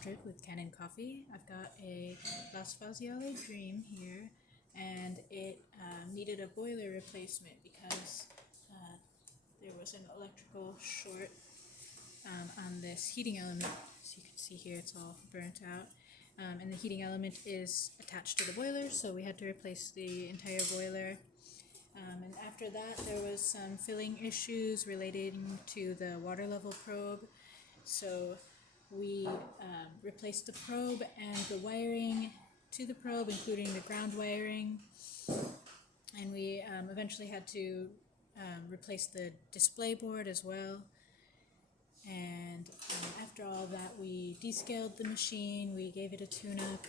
Trip with Kanen Coffee. I've got a Spaziale Dream here, and it needed a boiler replacement because there was an electrical short on this heating element. As you can see here, it's all burnt out. And the heating element is attached to the boiler, so we had to replace the entire boiler. And after that, there was some filling issues relating to the water level probe. So we replaced the probe and the wiring to the probe, including the ground wiring. And we eventually had to replace the display board as well. And after all that, we descaled the machine, we gave it a tune-up,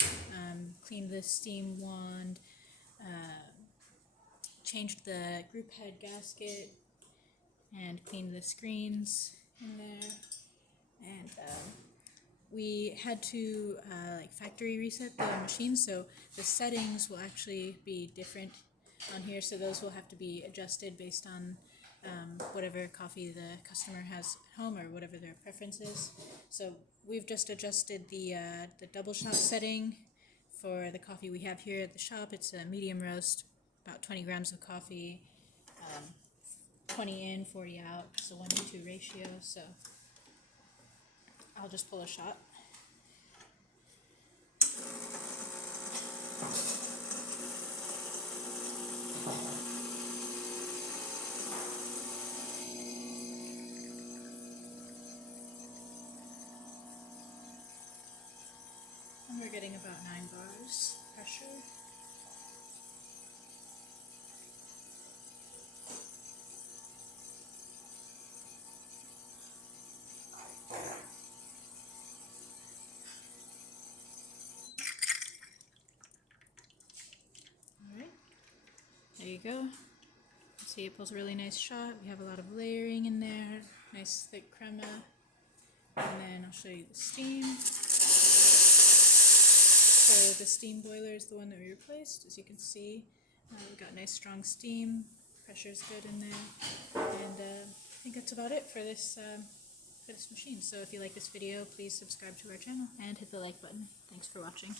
cleaned the steam wand, changed the group head gasket, and cleaned the screens in there. And we had to factory reset the machine, so the settings will actually be different on here, so those will have to be adjusted based on whatever coffee the customer has at home or whatever their preference is. So we've just adjusted the double shot setting for the coffee we have here at the shop. It's a medium roast, about 20 grams of coffee, 20 in, 40 out, it's a 1:2 ratio, so I'll just pull a shot. And we're getting about 9 bars pressure. There you go. See, it pulls a really nice shot. We have a lot of layering in there, nice thick crema. And then I'll show you the steam. So the steam boiler is the one that we replaced. As you can see, we've got nice strong steam. Pressure's good in there. And I think that's about it for this machine. So if you like this video, please subscribe to our channel and hit the like button. Thanks for watching.